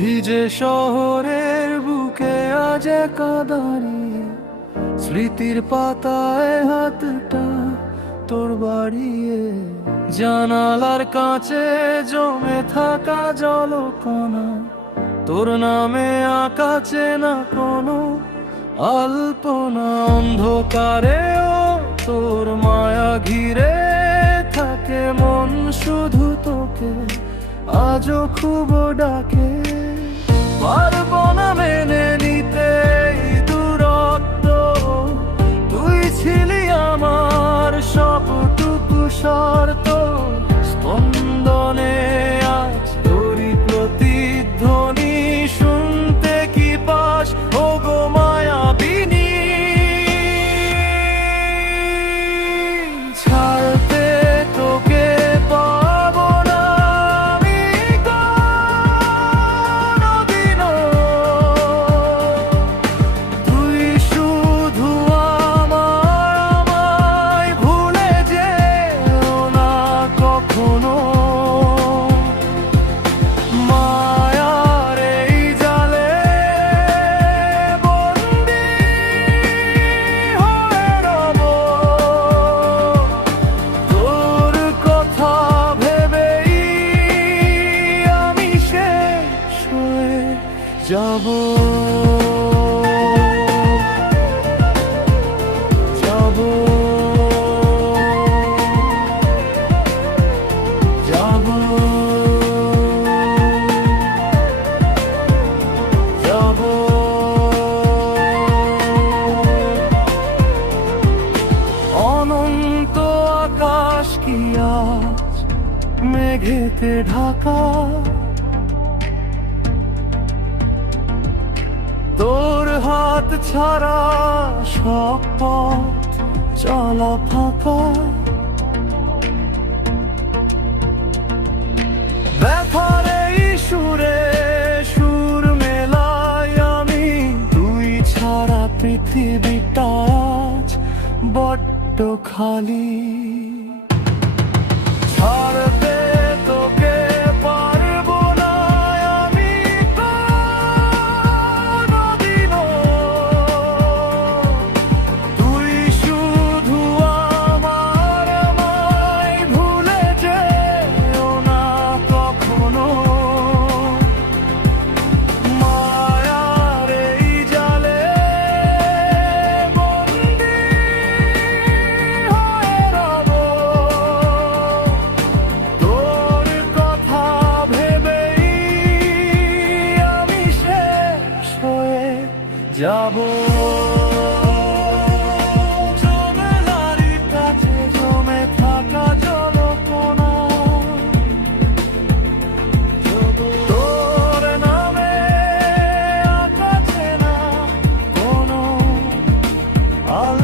ভিজে শহরের বুকে আজ একা দাঁড়িয়ে, স্মৃতির পাতায় হাতটা তোর বাড়িয়ে। জানালার কাছে জমে থাকা জলকণা, তোর নামে আকাছে না কোনো আলপনা। অন্ধকারেও তোর মায়া ঘিরে থাকে, মন শুধু তোকে আজও খুব ডাকে। পারবো না মেনে নিতে এই দূরত্ব, তুই ছিলি আমার সবটুকু শর্ত। স্পন্দনে আজ তোরই প্রতিধ্বনি শুনতে কি পাস ও গো মায়াবিনী। ছাড়তে তোকে পাবো না আমি কোনোদিনও, তুই শুধু আমার, আমায় ভুলে যেও না কখনো। মায়ার এই জালে বন্দি হয়ে রব, তোর কথা ভেবেই আমি শেষ হয়ে যাব। যাব, যাব, যাব। অনন্ত আকাশ কি আজ মেঘেতে ঢাকা, তোর হাত ছাড়া সব পথ চলা ফাঁকা। ব্যথার এই সুরে সুর মেলাই আমি, তুই ছাড়া পৃথিবীটা আজ বড্ড খালি। ছাড়তে তোকে পারবো না আমি কোনোদিনও, তুই শুধু আমার, আমায় ভুলে যেও না কখনো। মায়ার এই জালে বন্দি হয়ে রব, তোর কথা ভেবেই আমি শেষ হয়ে যাব। ঝামেলার কাছে জমে থাকা জলকণা, তোর নামে আকাছে না কোনো আল